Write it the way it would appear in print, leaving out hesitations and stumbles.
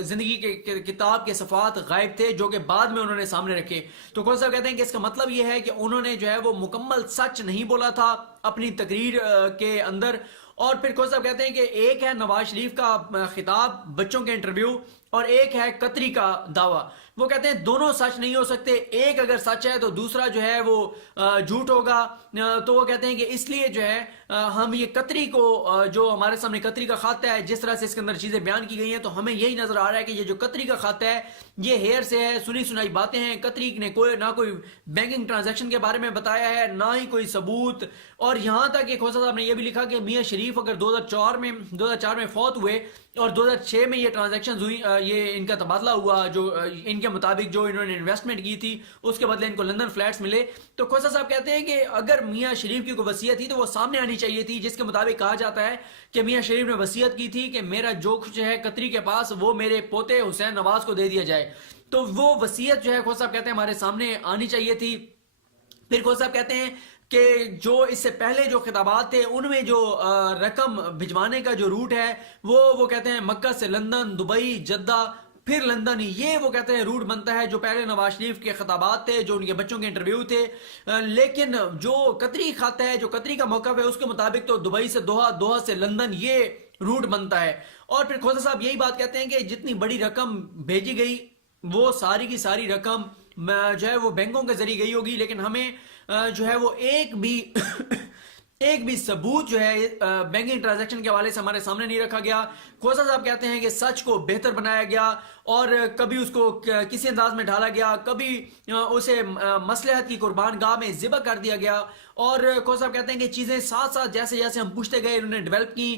زندگی کے کتاب کے صفحات غائب تھے جو کہ بعد میں انہوں نے سامنے رکھے. تو کھوسا صاحب کہتے ہیں کہ اس کا مطلب یہ ہے کہ انہوں نے جو ہے وہ مکمل سچ نہیں بولا تھا اپنی تقریر کے اندر. اور پھر کھوسا صاحب کہتے ہیں کہ ایک ہے نواز شریف کا خطاب بچوں کے انٹرویو اور ایک ہے قطری کا دعویٰ. وہ کہتے ہیں دونوں سچ نہیں ہو سکتے, ایک اگر سچ ہے تو دوسرا جو ہے وہ جھوٹ ہوگا. تو وہ کہتے ہیں کہ اس لیے جو ہے ہم یہ قطری کو جو ہمارے سامنے قطری کا خط ہے, جس طرح سے اس کے اندر چیزیں بیان کی گئی ہیں, تو ہمیں یہی نظر آ رہا ہے کہ یہ جو قطری کا خط ہے یہ ہیئر سے ہے, سنی سنائی باتیں ہیں. قطری نے نہ کوئی بینکنگ ٹرانزیکشن کے بارے میں بتایا ہے, نہ ہی کوئی ثبوت. اور یہاں تک کہ کھوسا صاحب نے یہ بھی لکھا کہ میاں شریف اگر 2004 میں فوت ہوئے اور 2006 میں یہ ٹرانزیکشن ہوئی, یہ ان کا تبادلہ ہوا جو ان کے مطابق جو انہوں نے انویسٹمنٹ کی تھی اس کے بدلے ان کو لندن فلیٹس ملے. تو کھوسا صاحب کہتے ہیں کہ اگر میاں شریف کی کوئی وصیت تھی تو وہ سامنے آنی چاہیے تھی, جس کے مطابق کہا جاتا ہے کہ میاں شریف نے وصیت کی تھی کہ میرا جو کچھ ہے قطری کے پاس وہ میرے پوتے حسین نواز کو دے دیا جائے. تو وہ وصیت جو ہے کھوسا صاحب کہتے ہیں ہمارے سامنے آنی چاہیے تھی. پھر کھوسا صاحب کہتے ہیں کہ جو اس سے پہلے جو خطابات تھے ان میں جو رقم بھجوانے کا جو روٹ ہے وہ کہتے ہیں مکہ سے لندن, دبئی, جدہ, پھر لندن, یہ وہ کہتے ہیں روٹ بنتا ہے جو پہلے نواز شریف کے خطابات تھے, جو ان کے بچوں کے انٹرویو تھے. لیکن جو قطری خط ہے, جو قطری کا موقف ہے, اس کے مطابق تو دبئی سے دوحہ, دوحہ سے لندن, یہ روٹ بنتا ہے. اور پھر کھوسا صاحب یہی بات کہتے ہیں کہ جتنی بڑی رقم بھیجی گئی وہ ساری کی ساری رقم جو ہے وہ بینکوں کے ذریعے گئی ہوگی, لیکن ہمیں جو ہے وہ ایک بھی ثبوت جو ہے بینکنگ ٹرانزیکشن کے حوالے سے ہمارے سامنے نہیں رکھا گیا. کھوسا صاحب کہتے ہیں کہ سچ کو بہتر بنایا گیا اور کبھی اس کو کسی انداز میں ڈھالا گیا, کبھی اسے مصلحت کی قربان گاہ میں ذبح کر دیا گیا. اور کھوسا صاحب کہتے ہیں کہ چیزیں ساتھ ساتھ جیسے جیسے ہم پوچھتے گئے انہوں نے ڈیولپ کی.